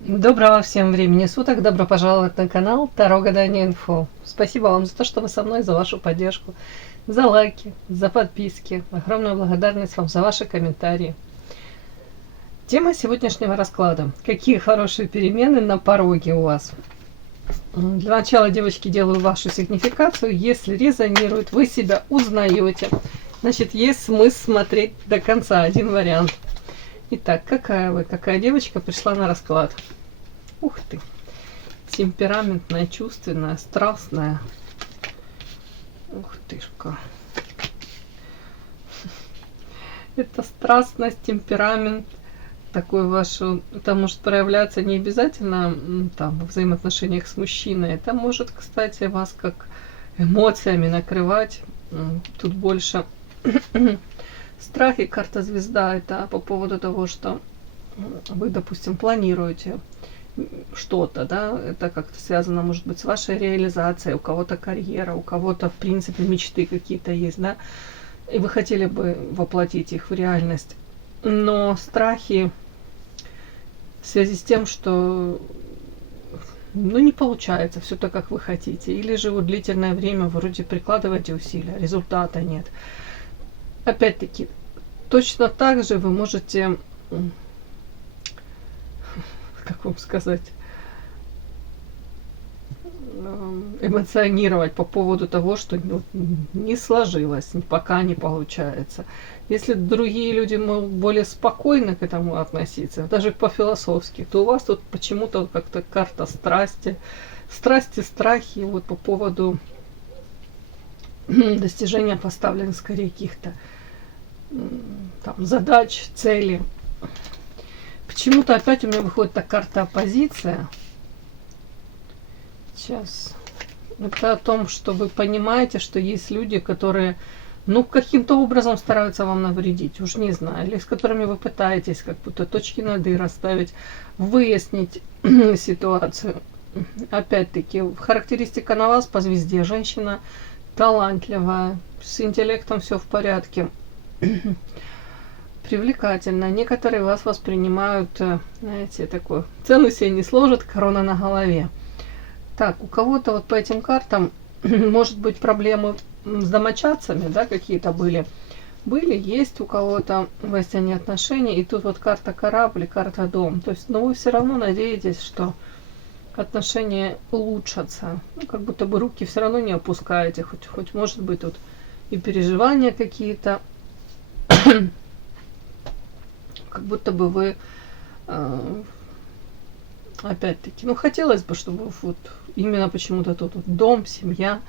Доброго всем времени суток, добро пожаловать на канал Таро Гадание Инфо. Спасибо вам за то, что вы со мной, за вашу поддержку, за лайки, за подписки. Огромная благодарность вам за ваши комментарии. Тема сегодняшнего расклада. Какие хорошие перемены на пороге у вас? Для начала, девочки, делаю вашу сигнификацию. Если резонирует, вы себя узнаете, значит, есть смысл смотреть до конца. Один вариант. Итак, какая девочка пришла на расклад? Ух ты! Темпераментная, чувственная, страстная. Ух тышка! Это страстность, темперамент такой ваш, это может проявляться не обязательно там в взаимоотношениях с мужчиной. Это может, кстати, вас как эмоциями накрывать. Тут больше страхи, карта звезда, это по поводу того, что вы, допустим, планируете что-то, да, это как-то связано, может быть, с вашей реализацией, у кого-то карьера, у кого-то, в принципе, мечты какие-то есть, да, и вы хотели бы воплотить их в реальность, но страхи в связи с тем, что не получается все так, как вы хотите, или же вот длительное время вы вроде прикладываете усилия, результата нет. Опять-таки, точно так же вы можете, как вам сказать, эмоционировать по поводу того, что не сложилось, пока не получается. Если другие люди могут более спокойно к этому относиться, даже по-философски, то у вас тут почему-то как-то карта страсти, страхи вот по поводу достижения поставленных скорее каких-то там задач, целей. Почему-то опять у меня выходит та карта оппозиция. Сейчас. Это о том, что вы понимаете, что есть люди, которые, каким-то образом стараются вам навредить, уж не знаю, или с которыми вы пытаетесь как будто точки над «и» расставить, выяснить ситуацию. Опять-таки, характеристика на вас по звезде: женщина талантливая, с интеллектом все в порядке, привлекательно. Некоторые вас воспринимают, знаете, такую цену себе не сложат, корона на голове. Так, у кого-то вот по этим картам может быть проблемы с домочадцами, да, какие-то были, есть у кого-то выяснение отношений, и тут вот карта корабль, карта дом. То есть, вы все равно надеетесь, что отношения улучшатся. Как будто бы руки все равно не опускаете, хоть может быть тут и переживания какие-то, как будто бы вы опять-таки, хотелось бы, чтобы вот именно почему-то тут вот дом, семья,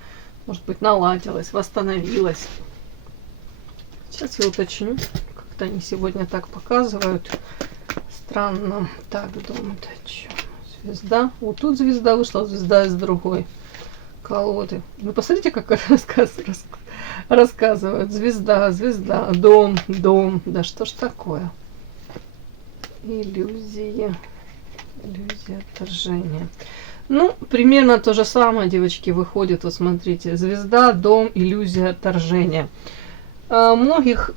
может быть, наладилась, восстановилась. Сейчас я уточню, как-то они сегодня так показывают. Странно. Так, дом, это что? Звезда. Вот тут звезда вышла, звезда из другой колоды. Вы посмотрите, как рассказывают. Звезда, дом. Да что ж такое? Иллюзия отторжения. Примерно то же самое, девочки, выходит. Вот смотрите, звезда, дом, иллюзия отторжения. Многих,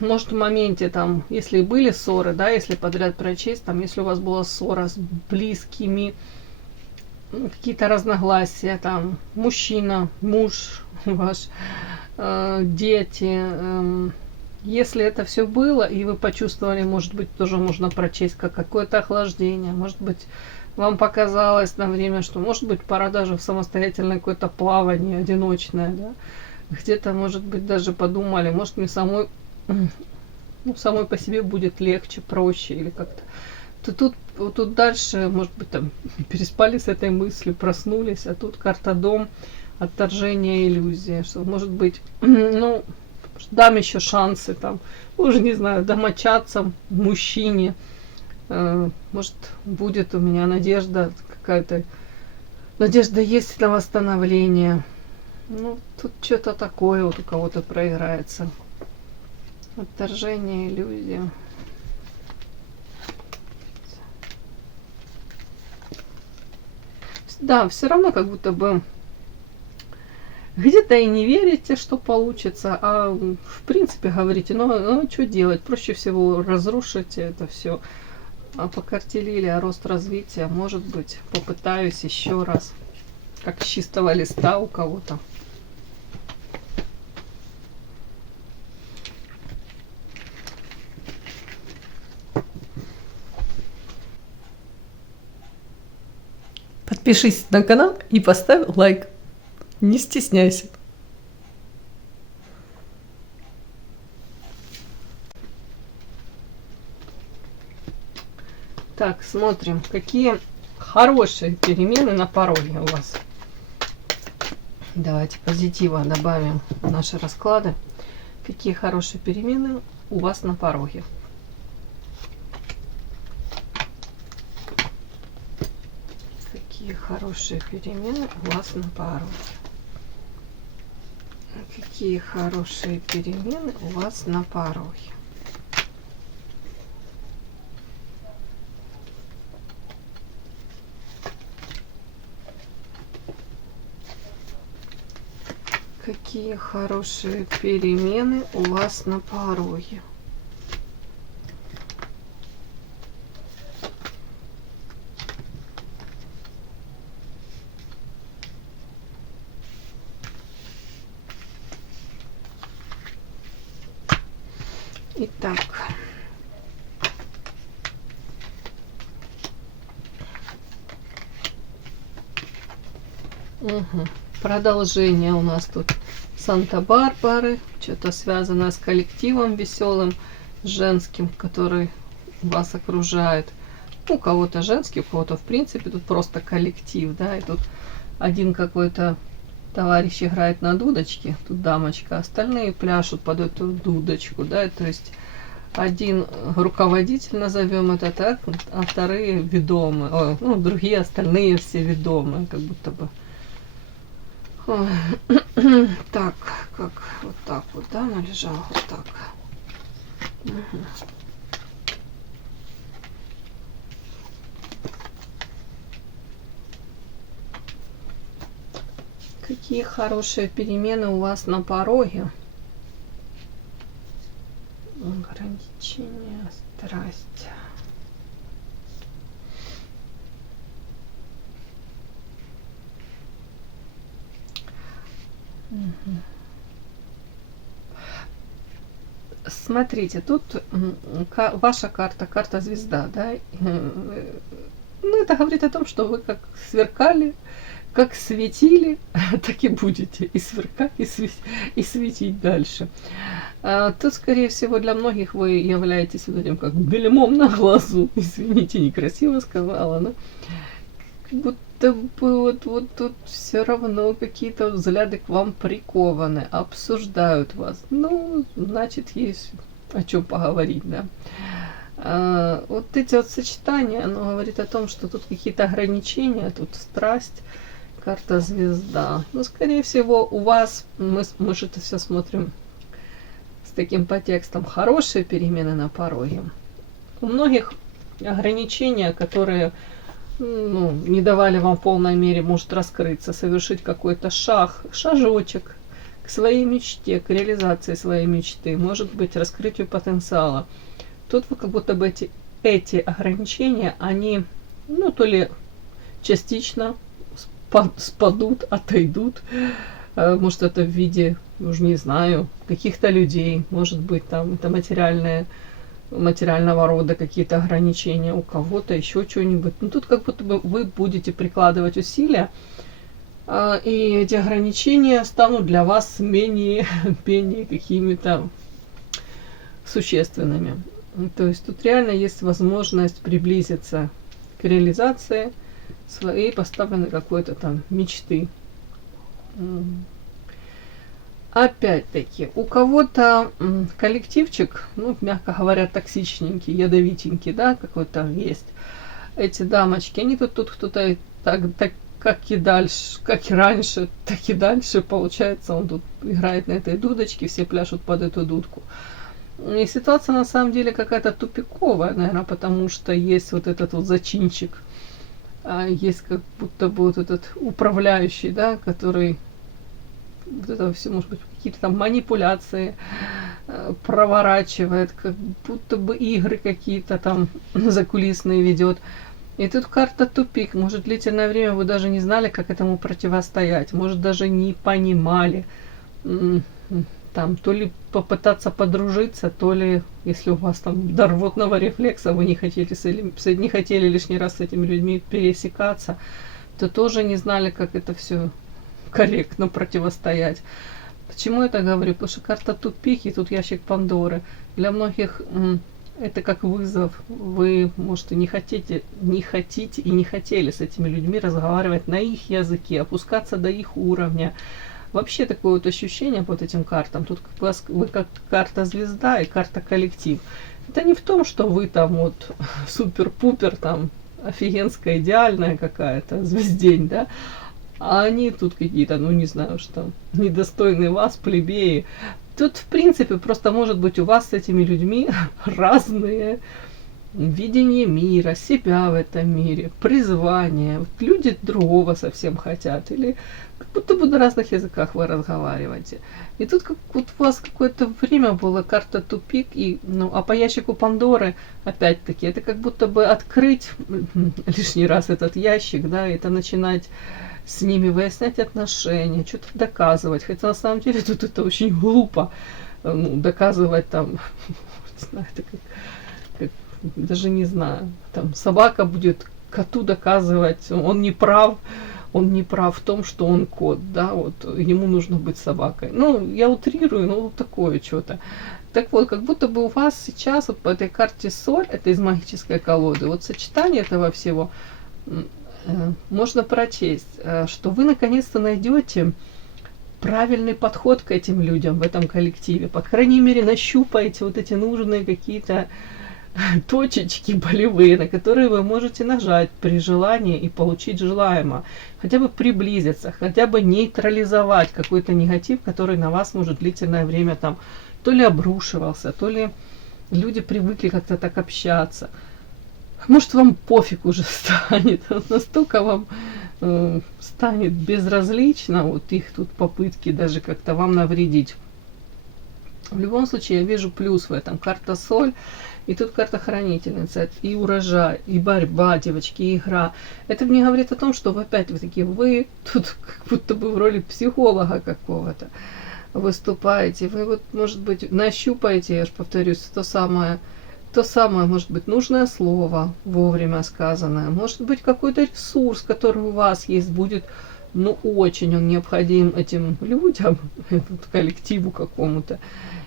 может, в моменте, там, если были ссоры, да, если подряд прочесть, там, если у вас была ссора с близкими, какие-то разногласия, там, мужчина, муж ваш, дети, если это все было, и вы почувствовали, может быть, тоже можно прочесть как какое-то охлаждение, может быть, вам показалось на время, что, может быть, пора даже в самостоятельное какое-то плавание, одиночное, да, где-то, может быть, даже подумали, может, мне самой по себе будет легче, проще, или как-то. Тут дальше, может быть, там, переспали с этой мыслью, проснулись, а тут карта дом, отторжение, иллюзия, что, может быть, дам еще шансы, там, уже не знаю, домочадцам, мужчине, может, будет у меня надежда какая-то, надежда есть на восстановление. Тут что-то такое вот у кого-то проиграется. Отторжение, иллюзия. Да, все равно как будто бы где-то и не верите, что получится, а в принципе говорите, что делать? Проще всего разрушить это все. А по карте Лилия рост развития, может быть, попытаюсь еще раз, как с чистого листа у кого-то. Подпишись на канал и поставь лайк. Не стесняйся. Так, смотрим, какие хорошие перемены на пороге у вас. Давайте позитива добавим в наши расклады. Какие хорошие перемены у вас на пороге. Какие хорошие перемены у вас на пороге. Какие хорошие перемены у вас на пороге. Какие хорошие перемены у вас на пороге. Итак, продолжение у нас тут Санта-Барбары, что-то связанное с коллективом веселым, женским, который вас окружает. У кого-то женский, у кого-то в принципе тут просто коллектив, да, и тут один какой-то товарищ играет на дудочке, тут дамочка, остальные пляшут под эту дудочку, да, то есть один руководитель, назовем это так, а вторые ведомые, ну, другие остальные все ведомые, как будто бы. Так, как вот так вот, да, она лежала вот так. Угу. Какие хорошие перемены у вас на пороге. Ограничение, страсть. Угу. Смотрите, тут ваша карта, карта звезда, да, ну, это говорит о том, что вы как сверкали, как светили, так и будете и сверкать, и светить дальше. Тут, скорее всего, для многих вы являетесь вот этим как бельмом на глазу. Извините, некрасиво сказала, но как будто бы вот тут все равно какие-то взгляды к вам прикованы, обсуждают вас. Ну, значит, есть о чем поговорить, да. Вот эти вот сочетания, оно говорит о том, что тут какие-то ограничения, тут страсть, карта звезда. Ну, скорее всего, у вас, мы же это все смотрим с таким подтекстом, хорошие перемены на пороге. У многих ограничения, которые, ну, не давали вам в полной мере, может, раскрыться, совершить какой-то шажочек к своей мечте, к реализации своей мечты, может быть, раскрытию потенциала. Тут вы как будто бы эти ограничения, они, ну, то ли частично спадут, отойдут, может, это в виде, уже не знаю, каких-то людей, может быть, там, это материального рода какие-то ограничения, у кого-то еще что-нибудь. Ну, тут как будто бы вы будете прикладывать усилия, и эти ограничения станут для вас менее какими-то существенными. То есть тут реально есть возможность приблизиться к реализации своей поставленной какой-то там мечты. Опять-таки, у кого-то коллективчик, ну, мягко говоря, токсичненький, ядовитенький, да, какой-то есть. Эти дамочки, они тут кто-то так, как и дальше, как и раньше, так и дальше, получается, он тут играет на этой дудочке, все пляшут под эту дудку. И ситуация на самом деле какая-то тупиковая, наверное, потому что есть вот этот вот зачинчик, есть как будто бы вот этот управляющий, да, который вот это все, может быть, какие-то там манипуляции, проворачивает, как будто бы игры какие-то там закулисные ведет. И тут карта тупик. Может, длительное время вы даже не знали, как этому противостоять. Может, даже не понимали. Там то ли попытаться подружиться, то ли, если у вас там дар рвотного рефлекса, вы не хотели лишний раз с этими людьми пересекаться, то тоже не знали, как это все корректно противостоять. Почему я так говорю? Потому что карта тупик, и тут ящик Пандоры. Для многих это как вызов. Вы, может, и не хотите и не хотели с этими людьми разговаривать на их языке, опускаться до их уровня. Вообще такое вот ощущение по вот этим картам. Тут вы как карта звезда и карта коллектив. Это не в том, что вы там вот супер-пупер, там офигенская, идеальная какая-то звездень, да, а они тут какие-то, ну не знаю, что недостойные вас, плебеи. Тут, в принципе, просто может быть у вас с этими людьми разные видение мира, себя в этом мире, призвание. Вот люди другого совсем хотят. Или как будто бы на разных языках вы разговариваете. И тут как вот у вас какое-то время была карта тупик, и, ну, а по ящику Пандоры, опять-таки, это как будто бы открыть лишний раз этот ящик, да, и это начинать с ними выяснять отношения, что-то доказывать. Хотя на самом деле тут это очень глупо, ну, доказывать там, не знаю, это как даже не знаю, там собака будет коту доказывать, он не прав в том, что он кот, да, вот ему нужно быть собакой. Ну, я утрирую, но вот такое что-то. Так вот, как будто бы у вас сейчас вот по этой карте соль, это из магической колоды, вот сочетание этого всего можно прочесть, что вы наконец-то найдете правильный подход к этим людям в этом коллективе. По крайней мере, нащупаете вот эти нужные какие-то точечки болевые, на которые вы можете нажать при желании и получить желаемое. Хотя бы приблизиться, хотя бы нейтрализовать какой-то негатив, который на вас может длительное время там то ли обрушивался, то ли люди привыкли как-то так общаться. Может, вам пофиг уже станет, настолько вам станет безразлично вот их тут попытки даже как-то вам навредить. В любом случае, я вижу плюс в этом. Карта соль, и тут карта хранительница, и урожай, и борьба, девочки, и игра. Это мне говорит о том, что вы опять-таки вы тут как будто бы в роли психолога какого-то выступаете. Вы вот, может быть, нащупаете, я же повторюсь, то самое, может быть, нужное слово, вовремя сказанное. Может быть, какой-то ресурс, который у вас есть, будет, ну, очень он необходим этим людям, коллективу какому-то.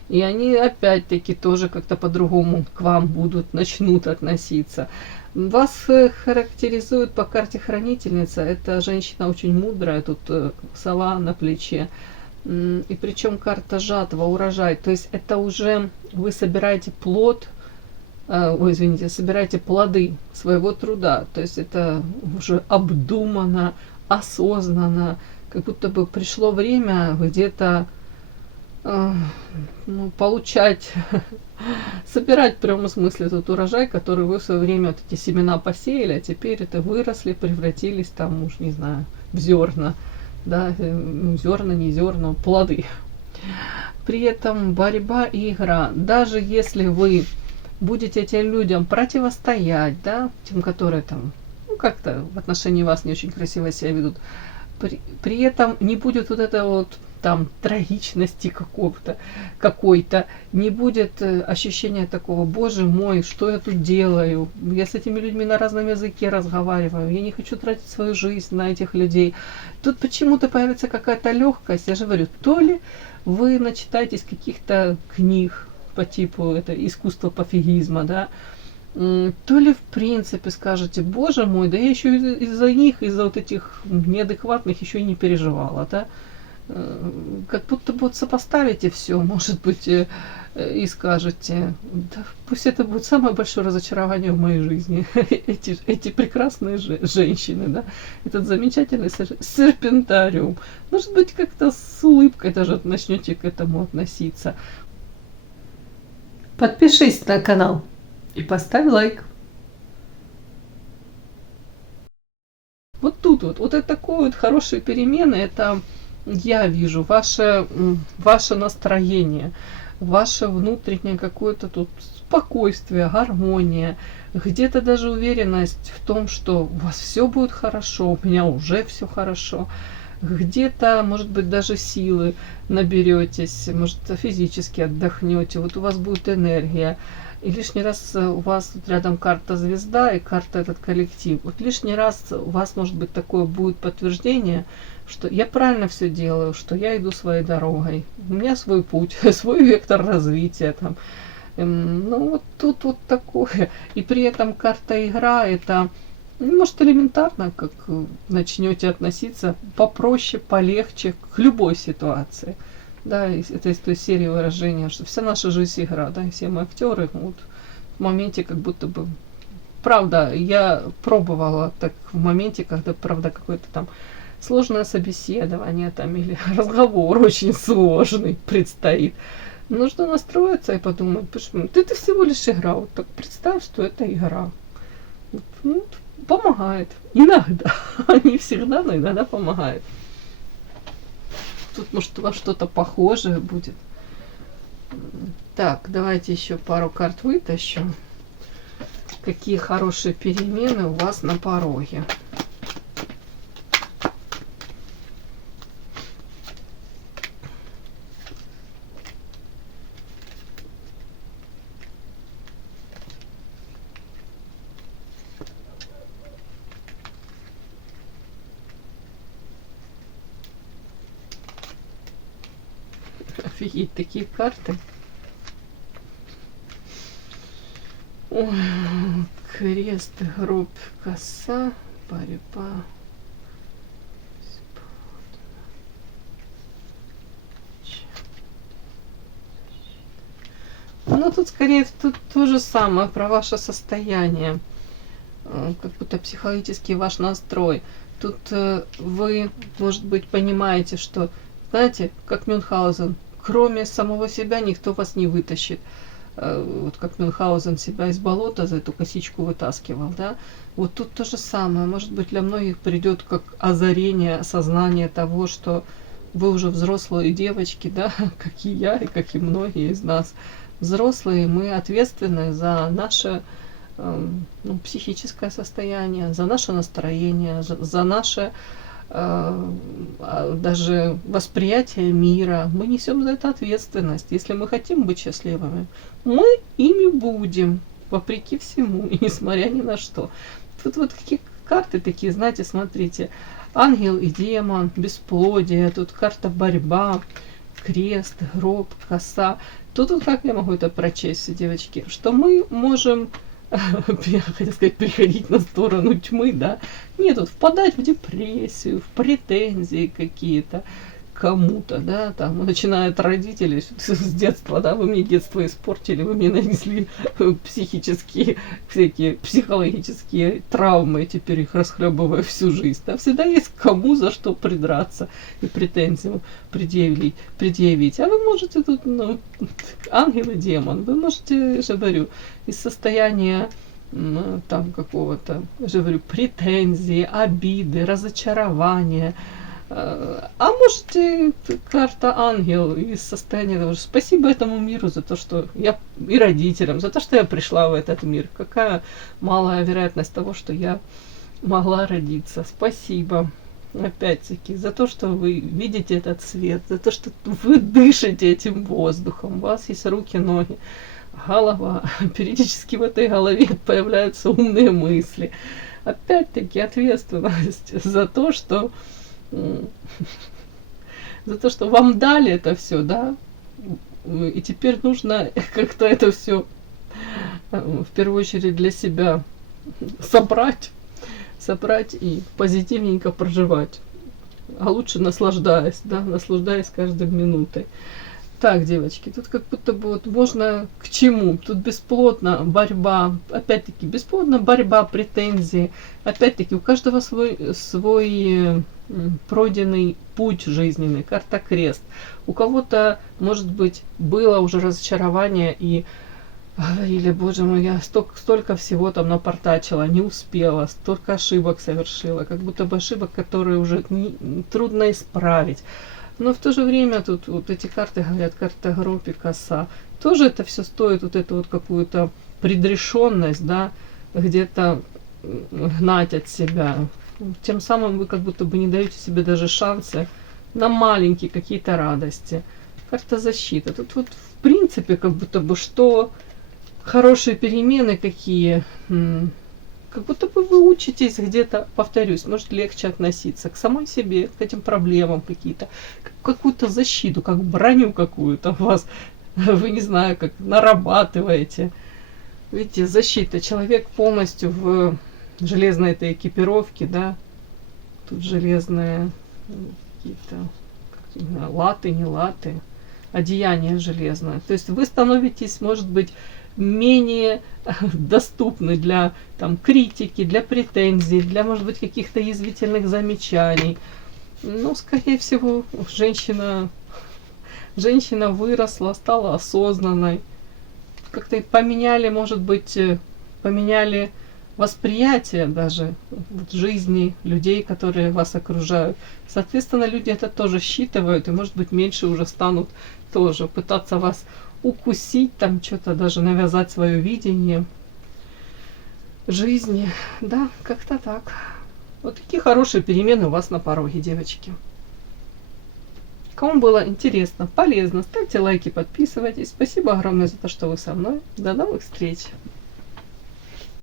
И они опять-таки тоже как-то по-другому к вам начнут относиться. Вас характеризует по карте хранительница. Это женщина очень мудрая, тут сова на плече. И причем карта жатва, урожай. То есть это уже вы собираете собираете плоды своего труда. То есть это уже обдуманно, осознанно, как будто бы пришло время где-то получать, собирать в прямом смысле тот урожай, который вы в свое время вот эти семена посеяли, а теперь это выросли, превратились там, уж не знаю, в зерна, да, зерна, не зерна, плоды. При этом борьба и игра. Даже если вы будете этим людям противостоять, да, тем, которые там, ну, как-то в отношении вас не очень красиво себя ведут, при этом не будет вот это вот там трагичности какой-то, не будет ощущения такого: боже мой, что я тут делаю, я с этими людьми на разном языке разговариваю, я не хочу тратить свою жизнь на этих людей. Тут почему-то появится какая-то легкость. Я же говорю, то ли вы начитаетесь каких-то книг по типу это искусство пофигизма, да, то ли в принципе скажете: боже мой, да я еще из-за них, из-за вот этих неадекватных еще и не переживала, да. Как будто бы вот сопоставите все, может быть, и скажете: да, пусть это будет самое большое разочарование в моей жизни. Эти прекрасные женщины, да, этот замечательный серпентариум. Может быть, как-то с улыбкой даже начнете к этому относиться. Подпишись на канал и поставь лайк. Вот тут вот это такое вот хорошие перемены, это я вижу ваше настроение. ваше внутреннее какое-то тут спокойствие, гармония, где-то даже уверенность в том, что у вас все будет хорошо, у меня уже все хорошо. Где-то, может быть, даже силы наберетесь, может, физически отдохнете, вот у вас будет энергия. И лишний раз у вас тут рядом карта звезда и карта этот коллектив. Вот лишний раз у вас, может быть, такое будет подтверждение, что я правильно все делаю, что я иду своей дорогой. У меня свой путь, свой вектор развития. Там. Ну, вот тут вот такое. И при этом карта игра это, может, элементарно, как начнете относиться попроще, полегче к любой ситуации. Да, это из той серии выражения, что вся наша жизнь игра, да, и все мы актеры, вот в моменте как будто бы, правда, я пробовала так в моменте, когда, правда, какое-то там сложное собеседование там или разговор очень сложный предстоит. Нужно настроиться и подумать, это всего лишь игра, вот так представь, что это игра. Вот, помогает, иногда, не всегда, но иногда помогает. Тут, может, у вас что-то похожее будет. Так, давайте еще пару карт вытащу. Какие хорошие перемены у вас на пороге. Офигеть, такие карты. Ой, крест, гроб, коса, борьба. Ну, тут скорее тут то же самое, про ваше состояние. Как будто психологический ваш настрой. Тут вы, может быть, понимаете, что, знаете, как Мюнхгаузен, кроме самого себя никто вас не вытащит. Вот как Мюнхгаузен себя из болота за эту косичку вытаскивал, да. Вот тут то же самое. Может быть, для многих придет как озарение, осознание того, что вы уже взрослые девочки, да, как и я, и как и многие из нас. Взрослые, мы ответственны за наше психическое состояние, за наше настроение, за наше даже восприятие мира. Мы несем за это ответственность. Если мы хотим быть счастливыми, мы ими будем, вопреки всему и несмотря ни на что. Тут вот какие карты такие, знаете, смотрите. Ангел и демон, бесплодие, тут карта борьба, крест, гроб, коса. Тут вот как я могу это прочесть, девочки, что мы можем, я хотела сказать, переходить на сторону тьмы, да, нет, вот впадать в депрессию, в претензии какие-то кому-то, да, там, начиная от родителей с детства, да, вы мне детство испортили, вы мне нанесли психические, всякие психологические травмы, теперь их расхлебываю всю жизнь, да, всегда есть кому за что придраться и претензию предъявить, а вы можете тут, ангел и демон, вы можете, я же говорю, из состояния там какого-то, я же говорю, претензии, обиды, разочарования. А можете карта ангел из состояния того, что спасибо этому миру за то, что я и родителям, за то, что я пришла в этот мир. Какая малая вероятность того, что я могла родиться. Спасибо. Опять-таки, за то, что вы видите этот свет, за то, что вы дышите этим воздухом, у вас есть руки, ноги, голова. Периодически в этой голове появляются умные мысли. Опять-таки, ответственность за то, что вам дали это все, да, и теперь нужно как-то это все в первую очередь для себя собрать и позитивненько проживать, а лучше наслаждаясь каждой минутой. Так, девочки, тут как будто бы вот можно к чему? Тут бесплодно борьба, опять-таки бесплодно борьба, претензии. Опять-таки у каждого свой пройденный путь жизненный, карта крест. У кого-то, может быть, было уже разочарование и говорили, боже мой, я столько всего там напортачила, не успела, столько ошибок совершила, как будто бы ошибок, которые уже трудно исправить. Но в то же время тут вот эти карты говорят, карта гроб и коса. Тоже это все стоит вот эту вот какую-то предрешенность, да, где-то гнать от себя. Тем самым вы как будто бы не даете себе даже шансы на маленькие какие-то радости. Карта защиты. Тут вот в принципе как будто бы что хорошие перемены какие. Как будто бы вы учитесь где-то, повторюсь, может легче относиться к самой себе, к этим проблемам какие-то, какую-то защиту, как броню какую-то у вас, вы не знаю, как нарабатываете. Видите, защита. Человек полностью в железной этой экипировке, да, тут железные какие-то латы, не латы, одеяние железное. То есть вы становитесь, может быть, менее доступны для там, критики, для претензий, для, может быть, каких-то язвительных замечаний. Ну, скорее всего, женщина выросла, стала осознанной. Как-то поменяли, может быть, поменяли восприятие даже вот, жизни людей, которые вас окружают. Соответственно, люди это тоже считывают и, может быть, меньше уже станут тоже пытаться вас укусить, там что-то даже навязать свое видение жизни. Да, как-то так. Вот такие хорошие перемены у вас на пороге, девочки. Кому было интересно, полезно, ставьте лайки, подписывайтесь. Спасибо огромное за то, что вы со мной. До новых встреч!